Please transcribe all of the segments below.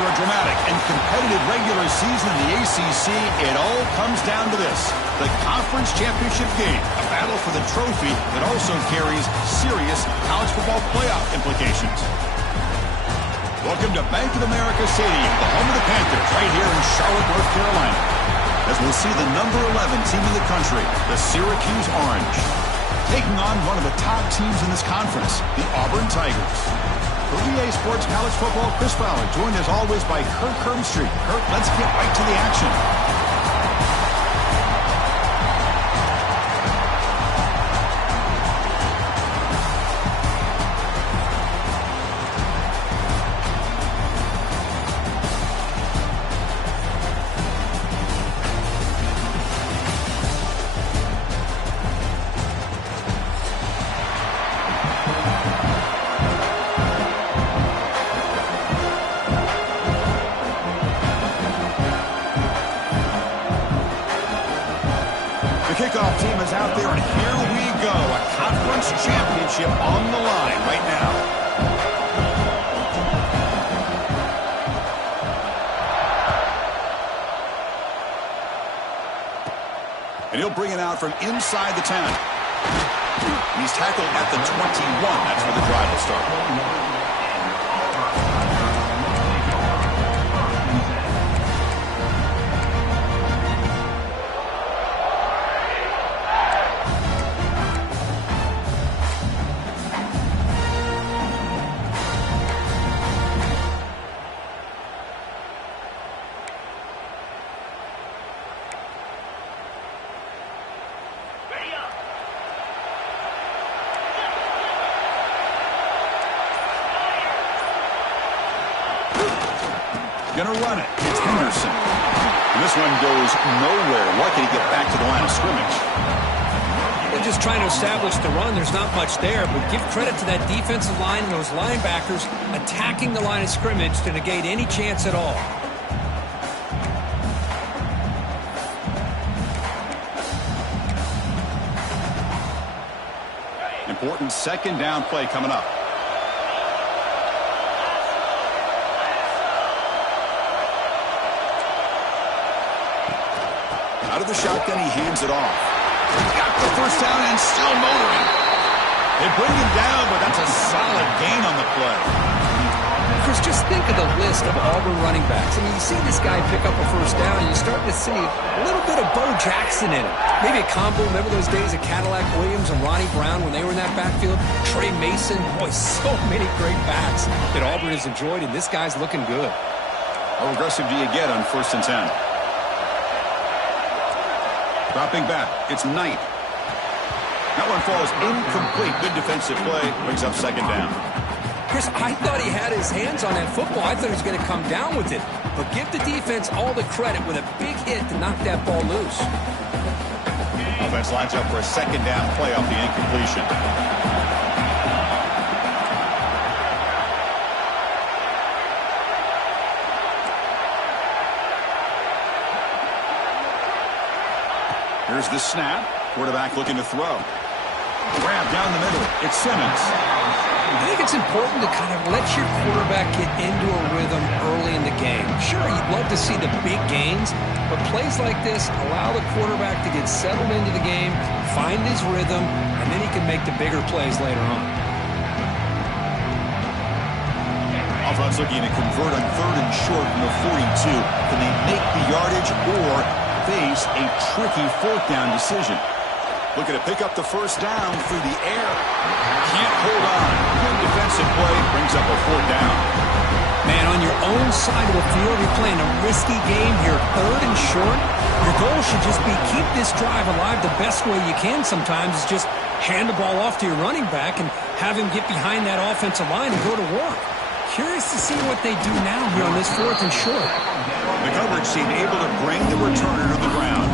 After a dramatic and competitive regular season in the ACC, it all comes down to this: the conference championship game, a battle for the trophy that also carries serious college football playoff implications. Welcome to Bank of America Stadium, the home of the Panthers, right here in Charlotte, North Carolina, as we'll see the number 11 team in the country, the Syracuse Orange, taking on one of the top teams in this conference, the Auburn Tigers. For EA Sports College Football, Chris Fowler, joined as always by Kirk Herbstreit. Kirk, let's get right to the action. Kickoff team is out there, and here we go. A conference championship on the line right now. And he'll bring it out from inside the 10. And he's tackled at the 21. That's where the drive will start. Gonna run it. It's Henderson. And this one goes nowhere. Lucky to get back to the line of scrimmage. They're just trying to establish the run. There's not much there, but give credit to that defensive line and those linebackers attacking the line of scrimmage to negate any chance at all. Important second down play coming up. Out of the shotgun, he hands it off. Got the first down and still motoring. They bring him down, but that's a solid gain on the play. Chris, just think of the list of Auburn running backs. I mean, you see this guy pick up a first down, and you start to see a little bit of Bo Jackson in it. Maybe a combo. Remember those days of Cadillac Williams and Ronnie Brown when they were in that backfield? Trey Mason. Boy, so many great backs that Auburn has enjoyed, and this guy's looking good. How aggressive do you get on 1st and 10? Dropping back, it's Knight. That one falls incomplete. Good defensive play, brings up second down. Chris, I thought he had his hands on that football. I thought he was going to come down with it. But give the defense all the credit with a big hit to knock that ball loose. Offense lines up for a second down play off the incompletion. Here's the snap. Quarterback looking to throw. Grab down the middle. It's Simmons. I think it's important to kind of let your quarterback get into a rhythm early in the game. Sure, you'd love to see the big gains, but plays like this allow the quarterback to get settled into the game, find his rhythm, and then he can make the bigger plays later on. Offense looking to convert on 3rd and short from the 42. Can they make the yardage or face a tricky 4th down decision? Looking to pick up the first down through the air. Can't hold on. Good defensive play brings up a 4th down. Man, on your own side of the field, you're playing a risky game here. 3rd and short. Your goal should just be keep this drive alive the best way you can sometimes is just hand the ball off to your running back and have him get behind that offensive line and go to work. Curious to see what they do now here on this 4th and short. The coverage team able to bring the returner to the ground.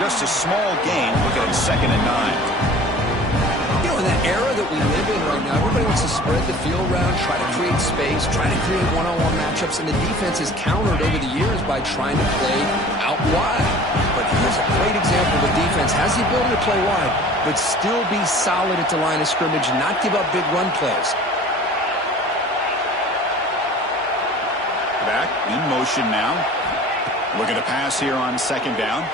Just a small gain. Look at it, 2nd and 9. You know, In the era that we live in right now, everybody wants to spread the field around, try to create space, try to create one-on-one matchups, and the defense has countered over the years by trying to play out wide. But here's a great example. The defense has the ability to play wide, but still be solid at the line of scrimmage and not give up big run plays. Back in motion now. Looking to pass here on second down.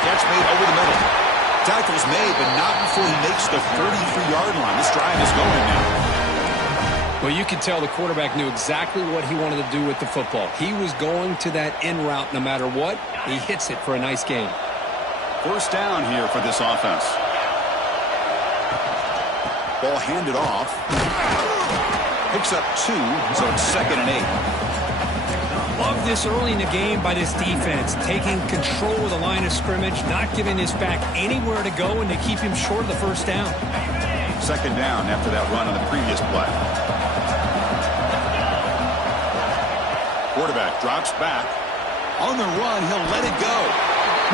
Catch made over the middle. Tackle's made, but not before he makes the 33-yard line. This drive is going now. Well, you could tell the quarterback knew exactly what he wanted to do with the football. He was going to that in route no matter what. He hits it for a nice gain. First down here for this offense. Ball handed off. Picks up 2, so it's 2nd and 8. Love this early in the game by this defense, taking control of the line of scrimmage, not giving his back anywhere to go, and to keep him short of the first down. 2nd down after that run on the previous play. Quarterback drops back. On the run, he'll let it go.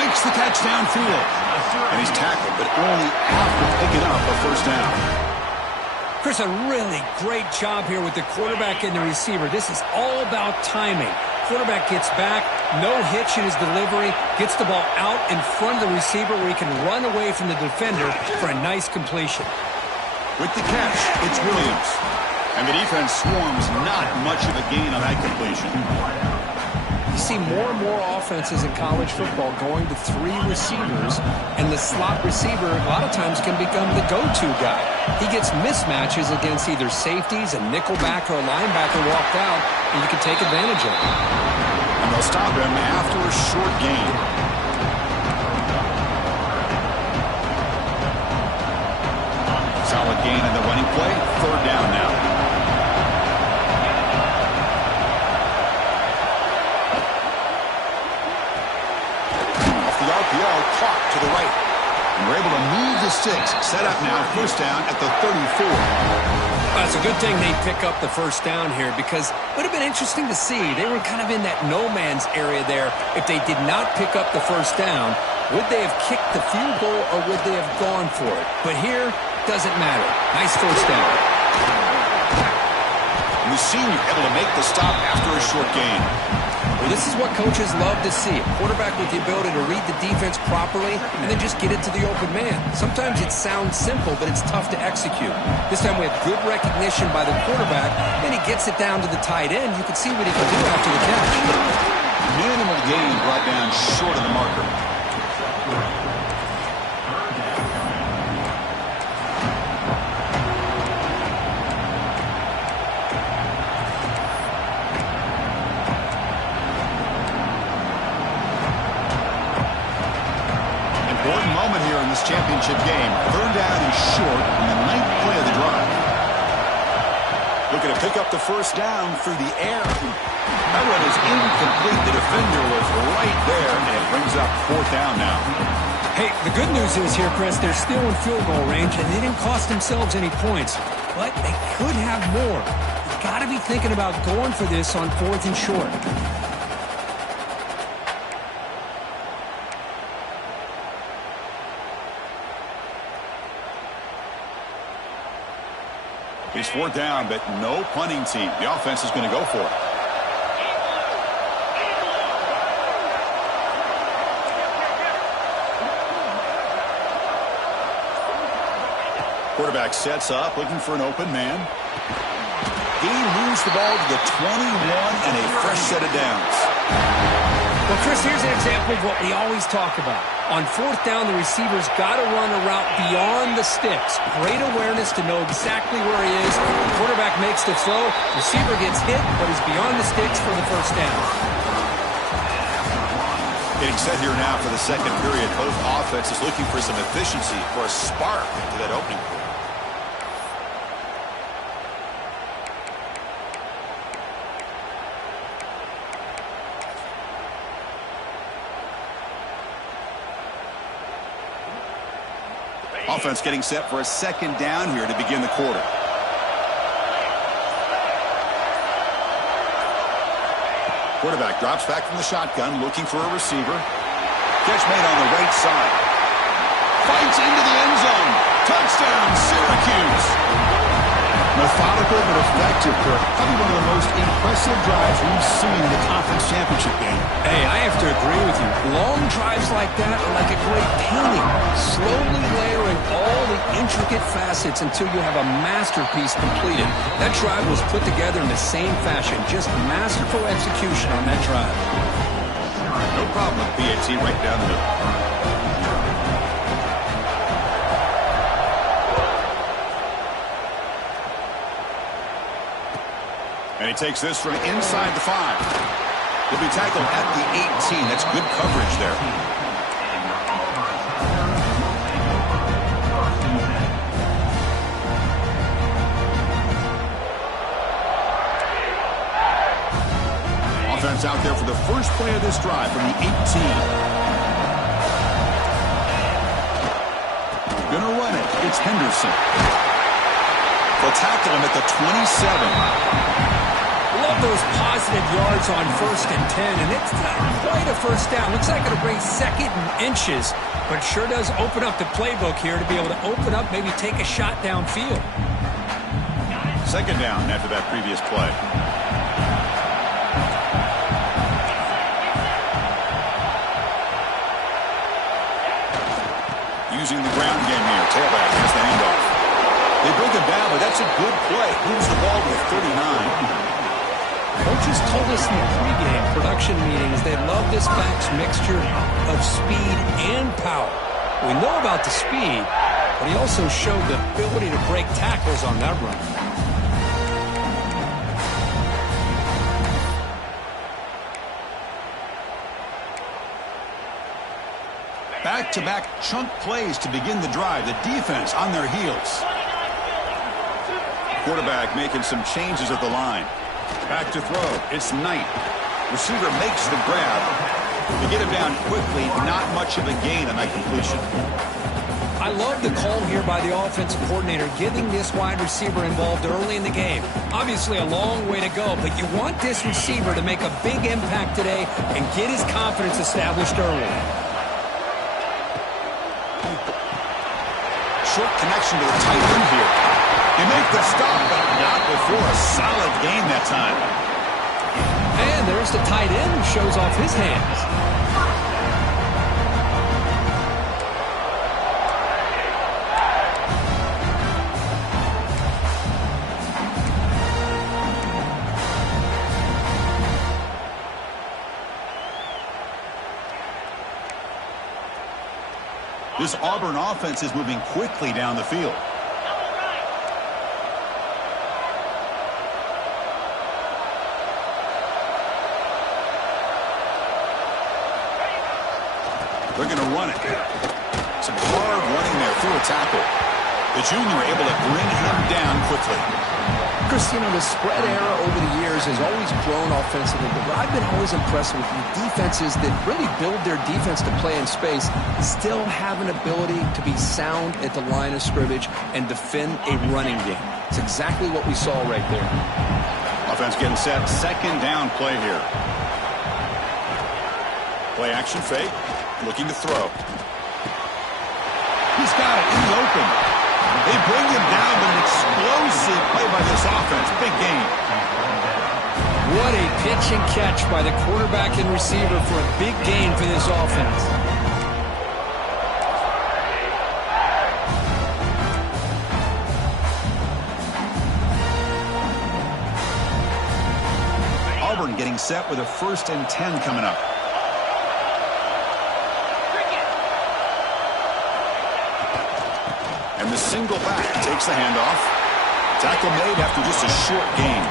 Makes the catch downfield. And he's tackled, but only after picking up a first down. Chris, a really great job here with the quarterback and the receiver. This is all about timing. Quarterback gets back, no hitch in his delivery, gets the ball out in front of the receiver where he can run away from the defender for a nice completion. With the catch, it's Williams. And the defense swarms not much of a gain on that completion. You see more and more offenses in college football going to 3 receivers, and the slot receiver a lot of times can become the go-to guy. He gets mismatches against either safeties, a nickelback, or a linebacker walked out, and you can take advantage of it. And they'll stop him after a short gain. Solid gain in the running play. 3rd down now. Caught to the right. And we're able to move the sticks. Set up now, first down at the 34. Well, it's a good thing they pick up the first down here, because it would have been interesting to see. They were kind of in that no man's area there. If they did not pick up the first down, would they have kicked the field goal or would they have gone for it? But here, doesn't matter. Nice first down. And the senior able to make the stop after a short gain. Well, this is what coaches love to see. A quarterback with the ability to read the defense properly and then just get it to the open man. Sometimes it sounds simple, but it's tough to execute. This time we have good recognition by the quarterback. Then he gets it down to the tight end. You can see what he can do after the catch. Minimal gain brought down short of the marker. Championship game. 3rd down and short on the 9th play of the drive. Looking to pick up the first down through the air. That one is incomplete. The defender was right there, and it brings up 4th down now. Hey, the good news is here, Chris, they're still in field goal range, and they didn't cost themselves any points. But they could have more. You've got to be thinking about going for this on 4th and short. It's 4th down, but no punting team. The offense is going to go for it. Quarterback sets up, looking for an open man. He moves the ball to the 21 and a fresh set of downs. Well, Chris, here's an example of what we always talk about. On 4th down, the receiver's got to run a route beyond the sticks. Great awareness to know exactly where he is. The quarterback makes the throw. Receiver gets hit, but he's beyond the sticks for the first down. Getting set here now for the 2nd period. Both offenses looking for some efficiency, for a spark to that opening quarter. Offense getting set for a 2nd down here to begin the quarter. Quarterback drops back from the shotgun, looking for a receiver. Catch made on the right side. fights into the end zone. Touchdown, Syracuse. Methodical but effective, Kirk. Probably one of the most impressive drives we've seen in the conference championship game. Hey, I have to agree with you. Long drives like that are like a great painting, slowly layering all the intricate facets until you have a masterpiece completed. That drive was put together in the same fashion, just masterful execution on that drive. No problem with PAT right down the middle. And he takes this from inside the 5. He'll be tackled at the 18. That's good coverage there. Offense out there for the first play of this drive from the 18. Gonna run it. It's Henderson. They'll tackle him at the 27. Love those positive yards on 1st and 10, and it's not quite a first down. Looks like it'll bring 2nd and inches, but it sure does open up the playbook here to be able to open up, maybe take a shot downfield. 2nd down after that previous play. Using the ground game here. Tailback has the handoff. They bring him down, but that's a good play. Moves the ball to the 39. Coaches told us in the pregame production meetings they love this back's mixture of speed and power. We know about the speed, but he also showed the ability to break tackles on that run. Back-to-back chunk plays to begin the drive. The defense on their heels. Quarterback making some changes at the line. Back to throw. It's Knight. Receiver makes the grab. To get him down quickly, not much of a gain on that completion. I love the call here by the offensive coordinator, getting this wide receiver involved early in the game. Obviously a long way to go, but you want this receiver to make a big impact today and get his confidence established early. Short connection to the tight end here. They make the stop, but not before a solid gain that time. And there's the tight end who shows off his hands. This Auburn offense is moving quickly down the field. They're going to run it. Some hard running there through a tackle. The junior able to bring him down quickly. Chris, you know, the spread era over the years has always grown offensively, but what I've been always impressed with the defenses that really build their defense to play in space still have an ability to be sound at the line of scrimmage and defend a running game. It's exactly what we saw right there. Offense getting set. 2nd down play here. Play action fake. Looking to throw. He's got it in the open. They bring him down, but an explosive play by this offense. Big game. What a pitch and catch by the quarterback and receiver for a big gain for this offense. Auburn getting set with a 1st and 10 coming up. And the single back takes the handoff. Tackle made after just a short gain.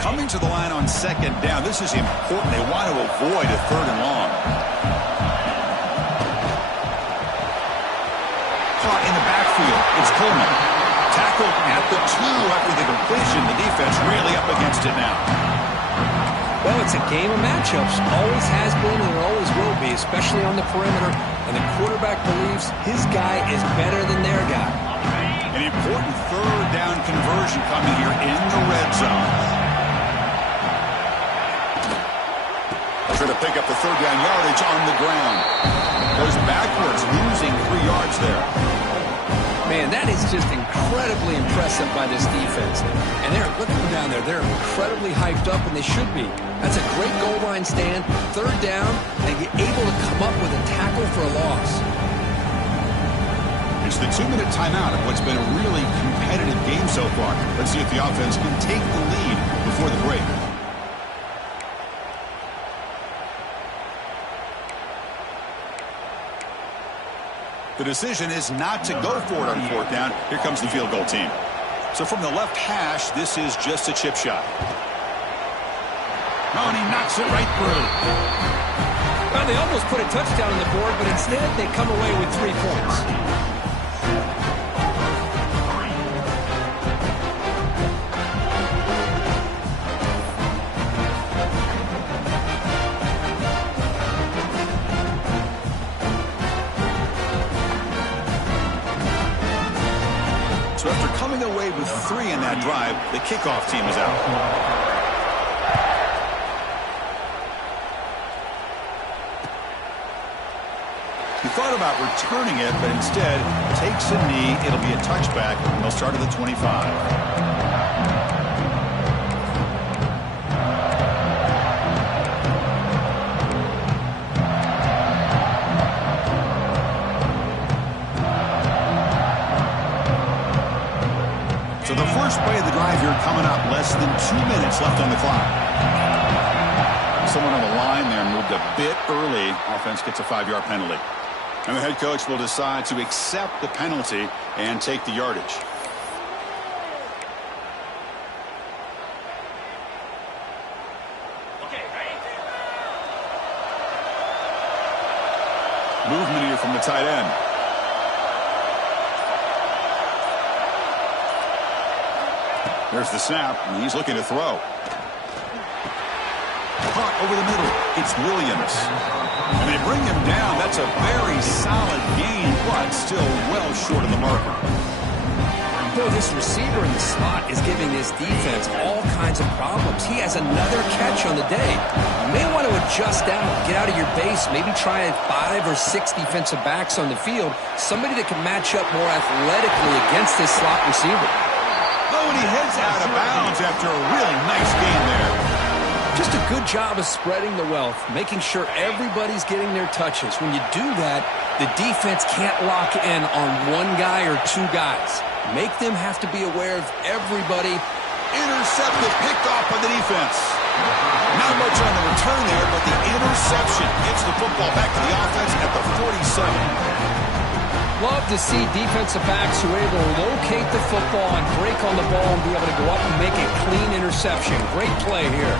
Coming to the line on 2nd down. This is important. They want to avoid a 3rd and long. Caught in the backfield. It's Coleman. Tackled at the 2 after the completion. The defense really up against it now. Well, it's a game of matchups. Always has been and it always will be, especially on the perimeter. And the quarterback believes his guy is better than their guy. An important 3rd down conversion. conversion coming here in the red zone. Trying to pick up the third down yardage on the ground. Goes backwards, losing 3 yards there. Man, that is just incredibly impressive by this defense. And look at them down there. They're incredibly hyped up, and they should be. That's a great goal line stand, third down, and you're able to come up with a tackle for a loss. It's the 2-minute timeout of what's been a really competitive game so far. Let's see if the offense can take the lead before the break. The decision is not to go for it on fourth down. Here comes the field goal team. So from the left hash, this is just a chip shot. Oh, and he knocks it right through. Well, they almost put a touchdown on the board, but instead they come away with 3 points. So after coming away with 3 in that drive, the kickoff team is out. He thought about returning it, but instead takes a knee. It'll be a touchback, and they'll start at the 25. So the first play of the drive here coming up, less than 2 minutes left on the clock. Someone on the line there moved a bit early. Offense gets a 5-yard penalty. And the head coach will decide to accept the penalty and take the yardage. Movement here from the tight end. There's the snap, and he's looking to throw. Caught over the middle. It's Williams. And they bring him down. That's a very solid gain, but still well short of the marker. Boy, this receiver in the slot is giving this defense all kinds of problems. He has another catch on the day. You may want to adjust out, get out of your base, maybe try 5 or 6 defensive backs on the field, somebody that can match up more athletically against this slot receiver. Oh, and he heads out of bounds after a really nice gain there. Just a good job of spreading the wealth, making sure everybody's getting their touches. When you do that, the defense can't lock in on one guy or 2 guys. Make them have to be aware of everybody. Intercepted, picked off by the defense. Not much on the return there, but the interception gets the football back to the offense at the 47. Love to see defensive backs who are able to locate the football and break on the ball and be able to go up and make a clean interception. Great play here.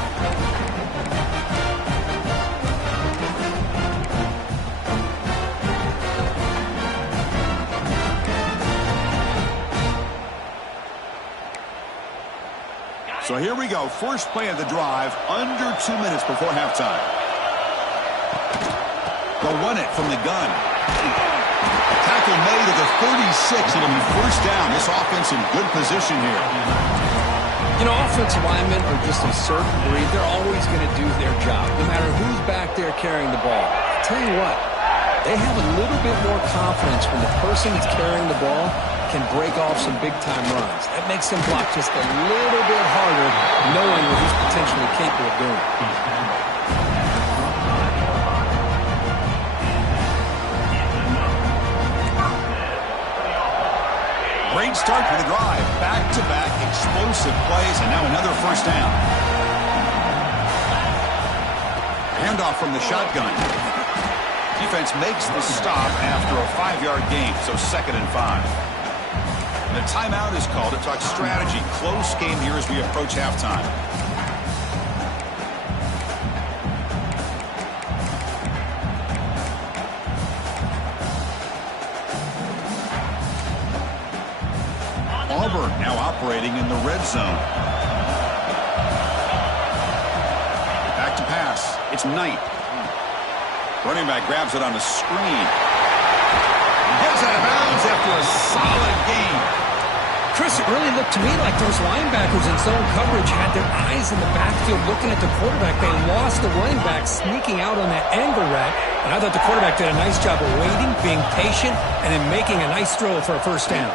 So here we go. First play of the drive, under 2 minutes before halftime. They'll run it from the gun. Tackle made at the 36. It'll be first down. This offense in good position here. You know, offensive linemen are just a certain breed. They're always going to do their job, no matter who's back there carrying the ball. I'll tell you what, they have a little bit more confidence when the person that's carrying the ball can break off some big-time runs. That makes them block just a little bit harder, knowing what he's potentially capable of doing. Great start for the drive. Back-to-back explosive plays, and now another first down. Handoff from the shotgun. Defense makes the stop after a 5-yard gain, so 2nd and 5. And the timeout is called to talk strategy. Close game here as we approach halftime. Auburn now operating in the red zone. Back to pass. It's Knight. Running back grabs it on the screen. Heads out of bounds after a solid gain. Chris, it really looked to me like those linebackers in zone coverage had their eyes in the backfield looking at the quarterback. They lost the running back sneaking out on that angle route. And I thought the quarterback did a nice job of waiting, being patient, and then making a nice throw for a first down.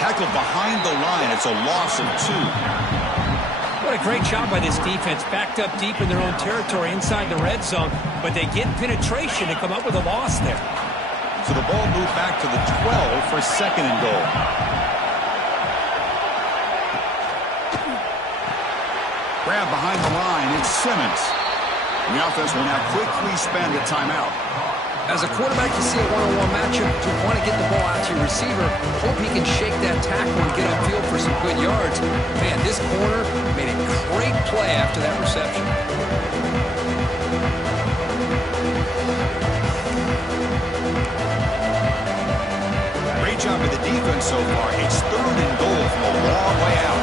Tackled behind the line. It's a loss of 2. What a great job by this defense. Backed up deep in their own territory inside the red zone, but they get penetration and come up with a loss there. So the ball moved back to the 12 for second and goal. Grab behind the line. It's Simmons. And the offense will now quickly spend a timeout. As a quarterback, you see a one-on-one matchup. You want to get the ball out to your receiver. Hope he can shake that tackle and get upfield for some good yards. Man, this corner made a great play after that reception. Great job by the defense so far. It's third and goal from a long way out.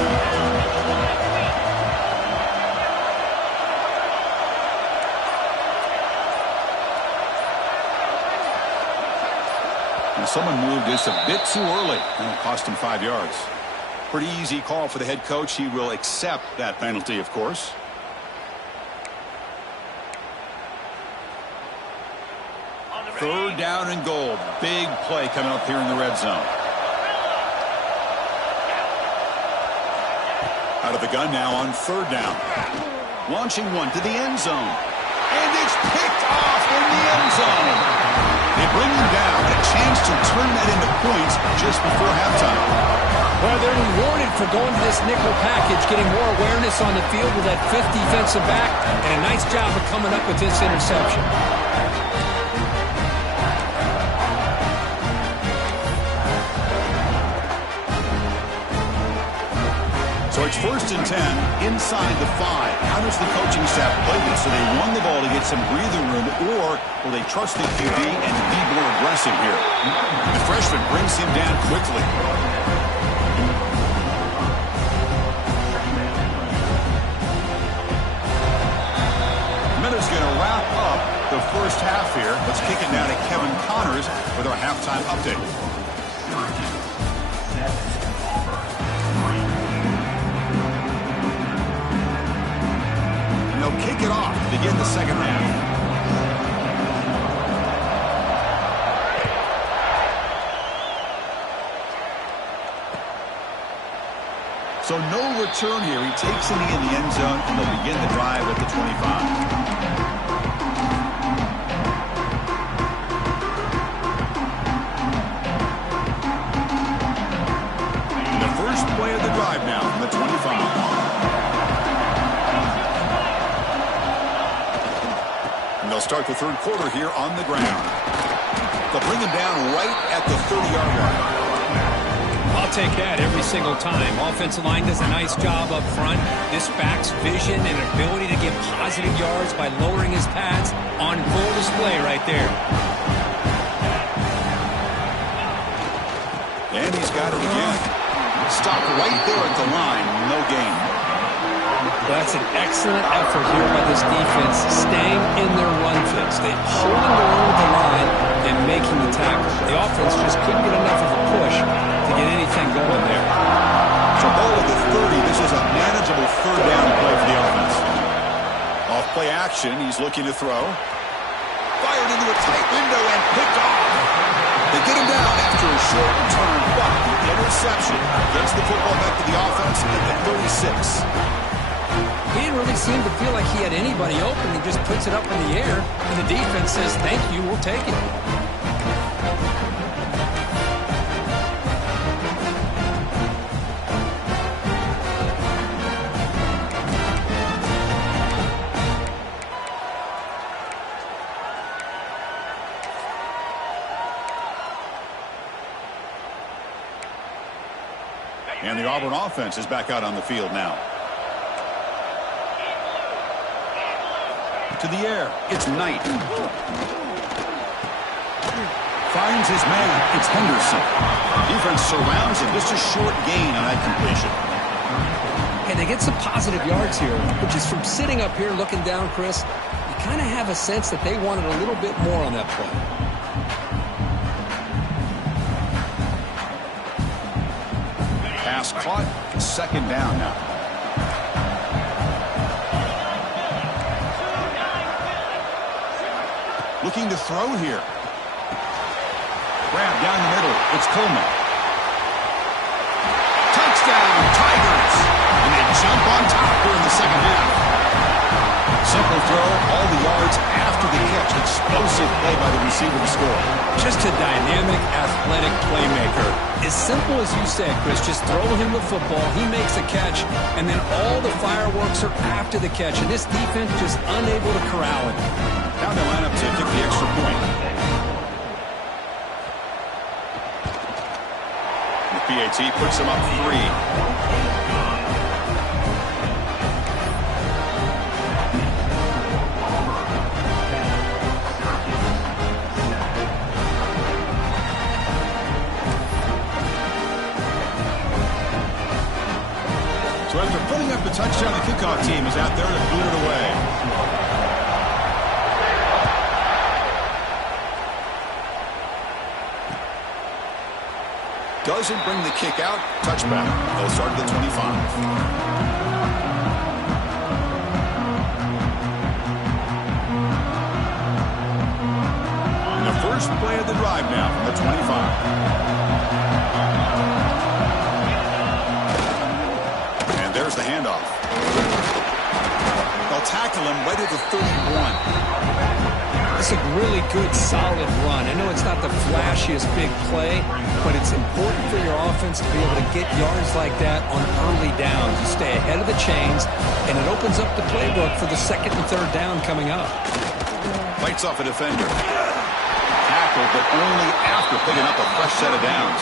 Someone moved this a bit too early, and it cost him 5 yards. Pretty easy call for the head coach. He will accept that penalty, of course. Third down and goal. Big play coming up here in the red zone. Out of the gun now on third down. Launching one to the end zone. And it's picked off in the end zone. They bring him down, a chance to turn that into points just before halftime. Well, they're rewarded for going to this nickel package, getting more awareness on the field with that fifth defensive back, and a nice job of coming up with this interception. So it's first and 10 inside the 5. How does the coaching staff play this? So they run the ball to get some breathing room, or will they trust the QB and be more aggressive here? The freshman brings him down quickly. Minute's going to wrap up the first half here. Let's kick it now to Kevin Connors with our halftime update. They'll kick it off to begin the second half. So no return here. He takes it in the end zone, and they'll begin the drive at the 25. And the first play of the drive now from the 25. They'll start the third quarter here on the ground. They'll bring him down right at the 30-yard line. I'll take that every single time. Offensive line does a nice job up front. This back's vision and ability to get positive yards by lowering his pads on full display right there. And he's got it again. Stopped right there at the line. No gain. That's an excellent effort here by this defense, staying in their run fix. They holding their own with the line and making the tackle. The offense just couldn't get enough of a push to get anything going there. So ball at the 30. This is a manageable third down play for the offense. Off play action. He's looking to throw. Fired into a tight window and picked off. They get him down after a short return, but the interception gets the football back to the offense at the 36. He didn't really seem to feel like he had anybody open. He just puts it up in the air, and the defense says, thank you, we'll take it. And the Auburn offense is back out on the field now. To the air. It's Knight. Finds his man. It's Henderson. Defense surrounds him. Just a short gain on that completion. And they get some positive yards here, which is from sitting up here looking down, Chris. You kind of have a sense that they wanted a little bit more on that play. Pass caught. Second down now. Looking to throw here. Grab down the middle. It's Coleman. Touchdown, Tigers! And they jump on top here in the second half. Simple throw, all the yards after the catch. Explosive play by the receiver to score. Just a dynamic, athletic playmaker. As simple as you said, Chris, just throw him the football, he makes a catch, and then all the fireworks are after the catch. And this defense just unable to corral it. Now they line up to kick the extra point. The PAT puts them up 3. So after putting up the touchdown, the kickoff team is out there to boot it away. Doesn't bring the kick out. Touchback. They'll start at the 25. And the first play of the drive now from the 25. And there's the handoff. They'll tackle him right at the 31. It's a really good, solid run. I know it's not the flashiest big play, but it's important for your offense to be able to get yards like that on early downs. You stay ahead of the chains, and it opens up the playbook for the second and third down coming up. Fights off a defender. Tackled, but only after picking up a fresh set of downs.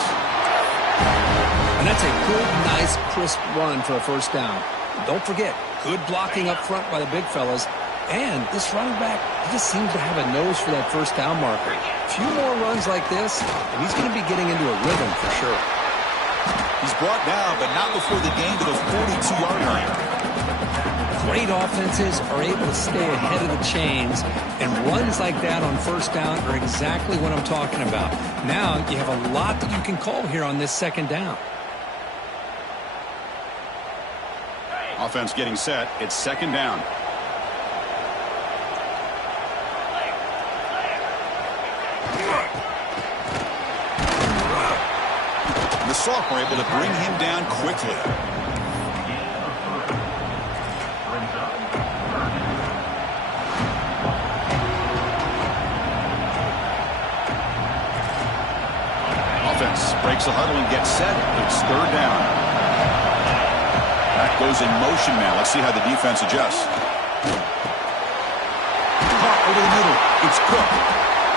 And that's a good, nice, crisp run for a first down. Don't forget, good blocking up front by the big fellas. And this running back, he just seems to have a nose for that first down marker. A few more runs like this, and he's going to be getting into a rhythm for sure. He's brought down, but not before the gain to the 42-yard line. Great offenses are able to stay ahead of the chains, and runs like that on first down are exactly what I'm talking about. Now you have a lot that you can call here on this second down. Offense getting set. It's second down. The sophomore able to bring him down quickly. Offense breaks the huddle and gets set. It's third down. That goes in motion now. Let's see how the defense adjusts. Caught over the middle. It's Cook.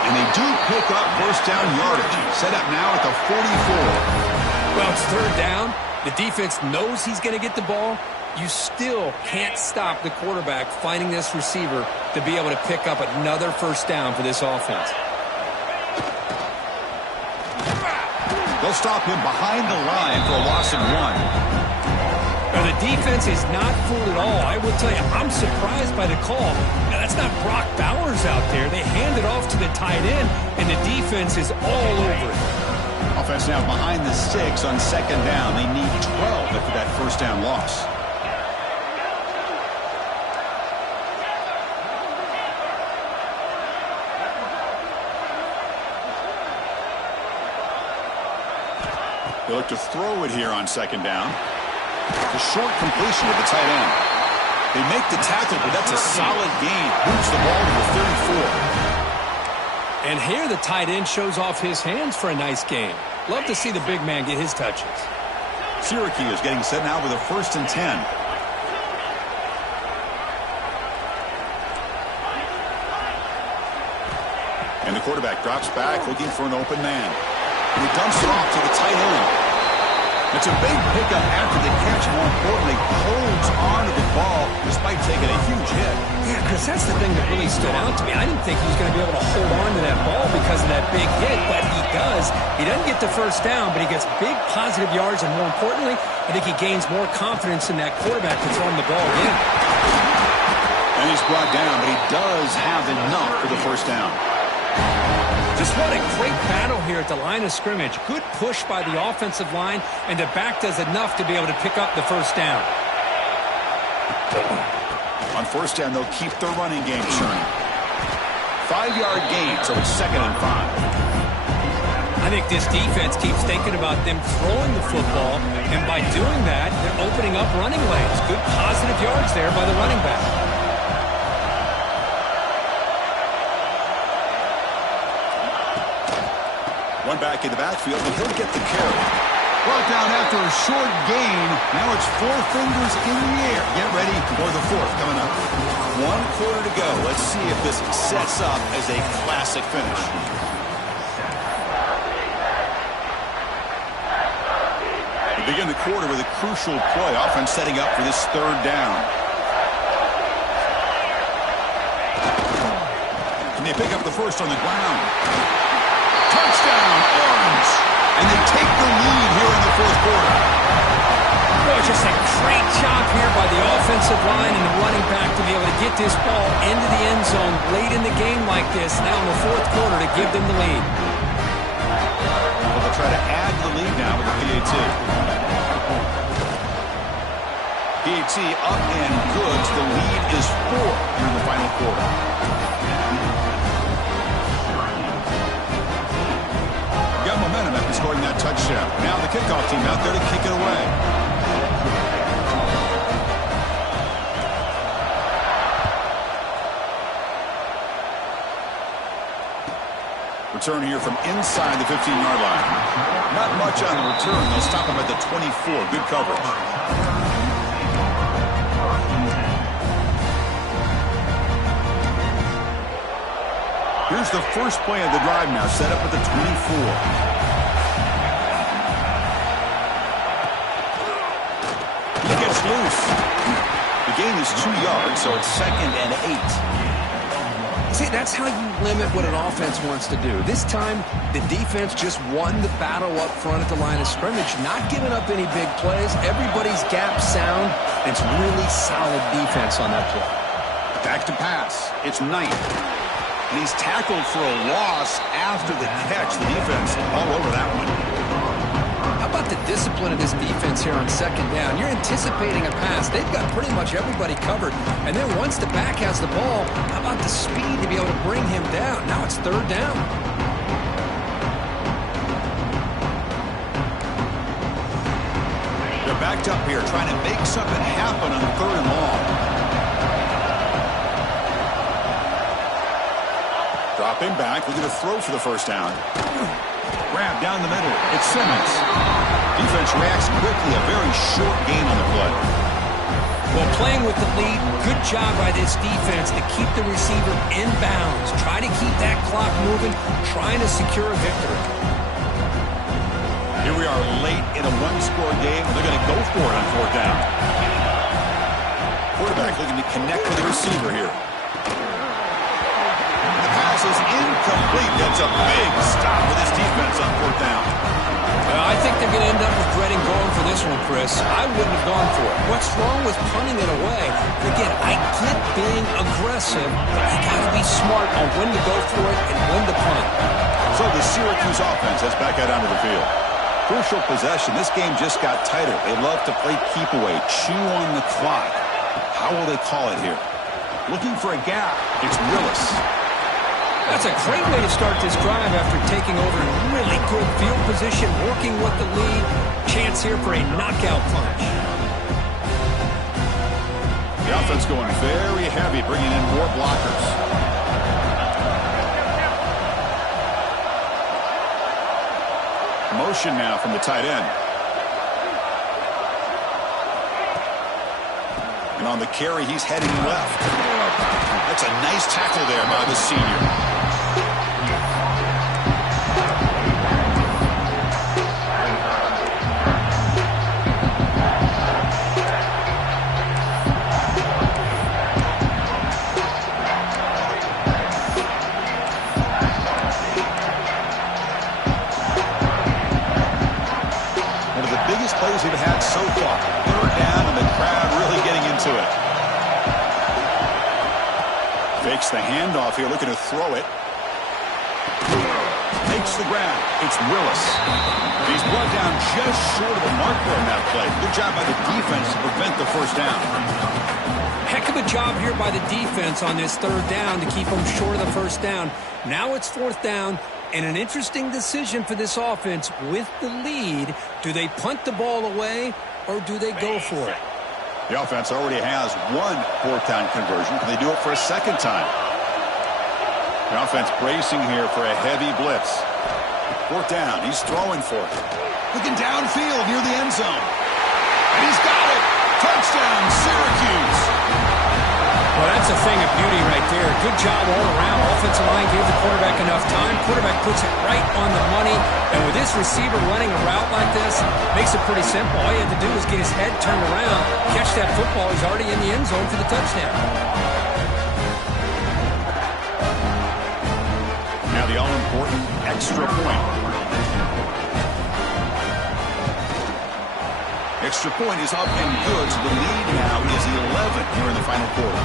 And they do pick up first down yardage. Set up now at the 44. Well, it's third down. The defense knows he's going to get the ball. You still can't stop the quarterback finding this receiver to be able to pick up another first down for this offense. They'll stop him behind the line for a loss of 1. Now, the defense is not fooled at all. I will tell you, I'm surprised by the call. Now, that's not Brock Bowers out there. They hand it off to the tight end, and the defense is all over it. Offense now behind the 6 on second down. They need 12 after that first down loss. They look to throw it here on second down. The short completion of the tight end. They make the tackle, but that's a solid gain. Moves the ball to the 34. And here the tight end shows off his hands for a nice game. Love to see the big man get his touches. Syracuse getting set now with a 1st and 10. And the quarterback drops back looking for an open man. And he dumps it off to the tight end. It's a big pickup after the catch. More importantly, holds on to the ball despite taking a huge hit. Yeah, Chris, that's the thing that really stood out to me. I didn't think he was going to be able to hold on to that ball because of that big hit, but he does. He doesn't get the first down, but he gets big positive yards, and more importantly, I think he gains more confidence in that quarterback to throw him the ball again. And he's brought down, but he does have enough for the first down. Just what a great battle here at the line of scrimmage. Good push by the offensive line, and the back does enough to be able to pick up the first down. On first down, they'll keep their running game churning. 5-yard gain, so it's 2nd and 5. I think this defense keeps thinking about them throwing the football, and by doing that, they're opening up running lanes. Good positive yards there by the running back. One back in the backfield, but he'll get the carry. Brought down after a short gain. Now it's 4 fingers in the air. Get ready for the 4th coming up. 1 quarter to go. Let's see if this sets up as a classic finish. We begin the quarter with a crucial play. Offense setting up for this 3rd down. Can they pick up the first on the ground? Touchdown, Orange! And they take the lead here in the 4th quarter. Boy, just a great job here by the offensive line and the running back to be able to get this ball into the end zone late in the game like this, now in the 4th quarter to give them the lead. Well, they'll try to add to the lead now with the PAT. PAT up and good. The lead is 4 here in the final quarter. Got momentum after scoring that touchdown. Now the kickoff team out there to kick it away. Return here from inside the 15-yard line. Not much on the return. They'll stop him at the 24. Good coverage. Here's the first play of the drive now, set up at the 24. He gets loose. The gain is 2 yards, so it's 2nd and 8. See, that's how you limit what an offense wants to do. This time, the defense just won the battle up front at the line of scrimmage, not giving up any big plays. Everybody's gap sound. It's really solid defense on that play. Back to pass. It's Knight. And he's tackled for a loss after the catch. The defense all over that one. How about the discipline of this defense here on 2nd down? You're anticipating a pass. They've got pretty much everybody covered. And then once the back has the ball, how about the speed to be able to bring him down? Now it's 3rd down. They're backed up here trying to make something happen on 3rd and long. Dropping back, looking to throw for the first down. Grab down the middle. It's Simmons. Defense reacts quickly. A very short gain on the play. Well, playing with the lead, good job by this defense to keep the receiver in bounds. Try to keep that clock moving, trying to secure a victory. Here we are late in a 1-score game, and they're going to go for it on 4th down. Quarterback looking to connect with the receiver here. Is incomplete. That's a big stop with his defense on 4th down. I think they're going to end up regretting going for this one, Chris. I wouldn't have gone for it. What's wrong with punting it away? Again, I get being aggressive, but you got to be smart on when to go for it and when to punt. So the Syracuse offense heads back out onto the field. Crucial possession. This game just got tighter. They love to play keep away, chew on the clock. How will they call it here? Looking for a gap. It's Willis. That's a great way to start this drive after taking over in really good field position, working with the lead. Chance here for a knockout punch. The offense going very heavy, bringing in more blockers. Motion now from the tight end. And on the carry, he's heading left. That's a nice tackle there by the senior. One of the biggest plays we've had so far. 3rd down and the crowd really getting into it. Fakes the handoff here, looking to throw it. hits the ground. It's Willis. He's brought down just short of the marker on that play. Good job by the defense to prevent the first down. Heck of a job here by the defense on this third down to keep them short of the first down. Now it's fourth down, and an interesting decision for this offense with the lead. Do they punt the ball away, or do they go for it? The offense already has one fourth down conversion. Can they do it for a second time? The offense bracing here for a heavy blitz. Fourth down. He's throwing for it. Looking downfield near the end zone. And he's got it. Touchdown, Syracuse. Well, that's a thing of beauty right there. Good job all around. Offensive line gave the quarterback enough time. Quarterback puts it right on the money. And with this receiver running a route like this, makes it pretty simple. All you have to do is get his head turned around, catch that football. He's already in the end zone for the touchdown. Now the all-important extra point. Extra point is up and good, so the lead now is 11 here in the final quarter.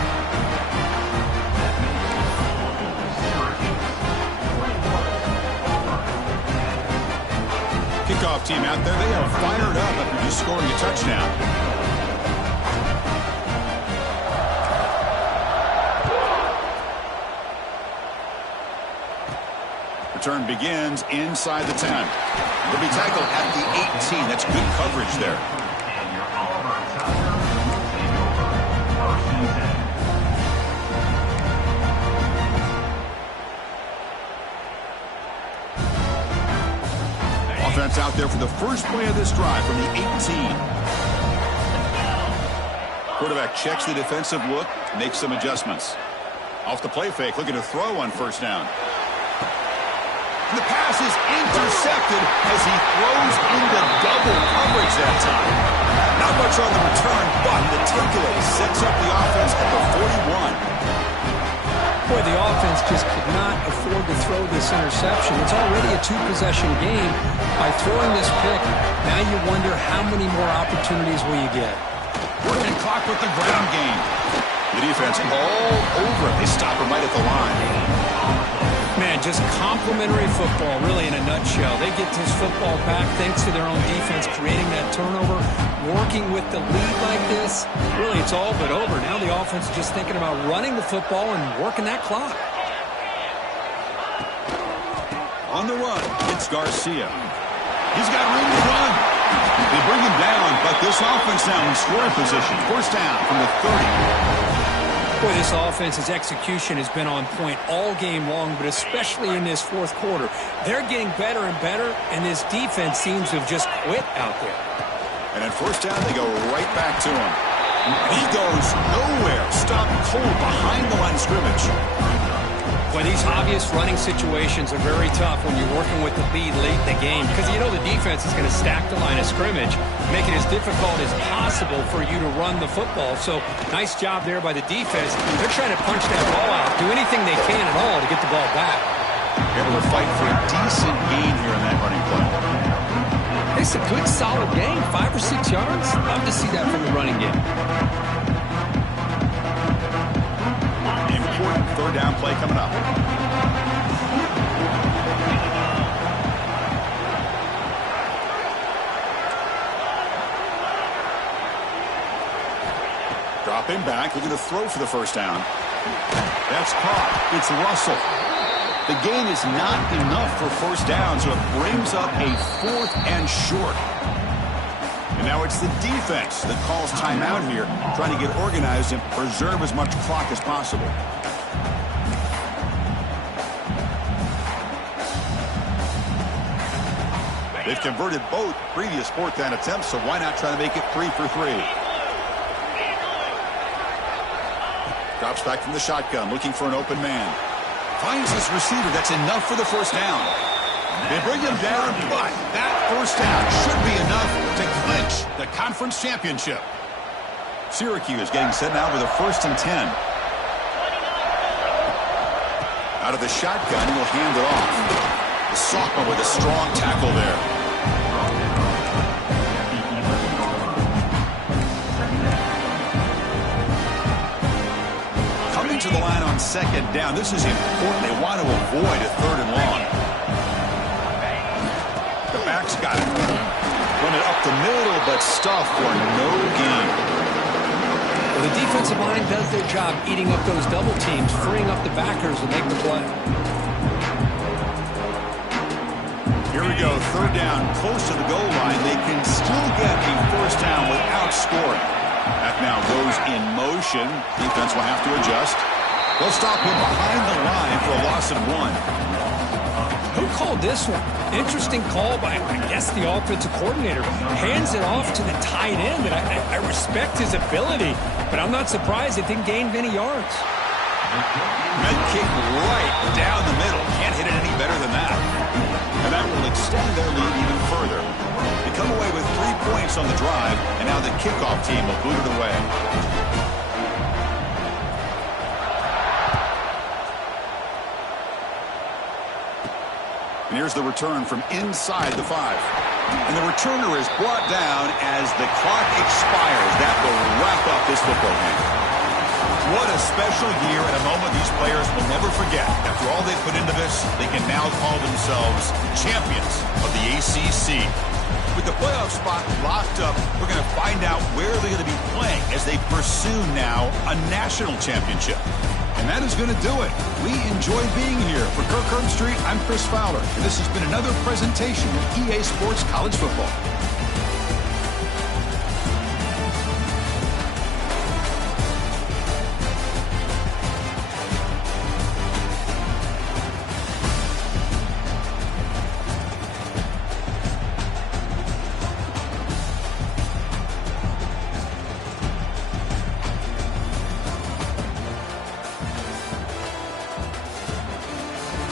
Kickoff team out there, they are fired up after just scoring a touchdown. Return begins inside the 10. They'll be tackled at the 18. That's good coverage there. Offense out there for the first play of this drive from the 18. Quarterback checks the defensive look, makes some adjustments. Off the play fake, looking to throw on first down. The pass is intercepted as he throws into double coverage that time. Not much on the return, but the takeaway sets up the offense at the 41. Boy, the offense just could not afford to throw this interception. It's already a two-possession game. By throwing this pick, now you wonder how many more opportunities will you get. Working clock with the ground game. The defense all over it. They stop him right at the line. Man, just complimentary football, really, in a nutshell. They get this football back thanks to their own defense, creating that turnover, working with the lead like this. Really, it's all but over. Now the offense is just thinking about running the football and working that clock. On the run, it's Garcia. He's got room to run. They bring him down, but this offense now in scoring position. First down from the 30. Boy, this offense's execution has been on point all game long, but especially in this fourth quarter. They're getting better and better, and this defense seems to have just quit out there. And at first down, they go right back to him. He goes nowhere. Stop cold behind the line of scrimmage. Well, these obvious running situations are very tough when you're working with the lead late in the game because you know the defense is going to stack the line of scrimmage, make it as difficult as possible for you to run the football. So, nice job there by the defense. They're trying to punch that ball out, do anything they can at all to get the ball back. Able to fight for a decent gain here in that running play. It's a good, solid gain, 5 or 6 yards. Love to see that from the running game. Important third down play coming up. Drop him back, looking to throw for the first down. That's caught. It's Russell. The gain is not enough for first down, so it brings up a 4th and short. And now it's the defense that calls timeout here, trying to get organized and preserve as much clock as possible. They've converted both previous fourth down attempts, so why not try to make it 3 for 3? Drops back from the shotgun, looking for an open man. Finds his receiver. That's enough for the first down. They bring him down, but that first down should be enough to clinch the conference championship. Syracuse getting set now with a 1st and 10. Out of the shotgun, he'll hand it off. The sophomore with a strong tackle there. Coming to the line on second down. This is important. They want to avoid a 3rd and long. backs got it. Run it up the middle, but stuff for no gain. Well, the defensive line does their job eating up those double teams, freeing up the backers to make the play. Here we go, third down, close to the goal line. They can still get a first down without scoring. That now goes in motion. Defense will have to adjust. They'll stop him behind the line for a loss of 1. Who called this one? Interesting call by, I guess, the offensive coordinator. Hands it off to the tight end, and I respect his ability, but I'm not surprised it didn't gain many yards. Red kick right down the middle. Can't hit it any better than that. And that will extend their lead even further. They come away with 3 points on the drive, and now the kickoff team will boot it away. And here's the return from inside the 5. And the returner is brought down as the clock expires. That will wrap up this football game. What a special year and a moment these players will never forget. After all they put into this, they can now call themselves champions of the ACC. With the playoff spot locked up, we're going to find out where they're going to be playing as they pursue now a national championship. And that is going to do it. We enjoy being here. For Kirk Herbstreit, I'm Chris Fowler, and this has been another presentation of EA Sports College Football.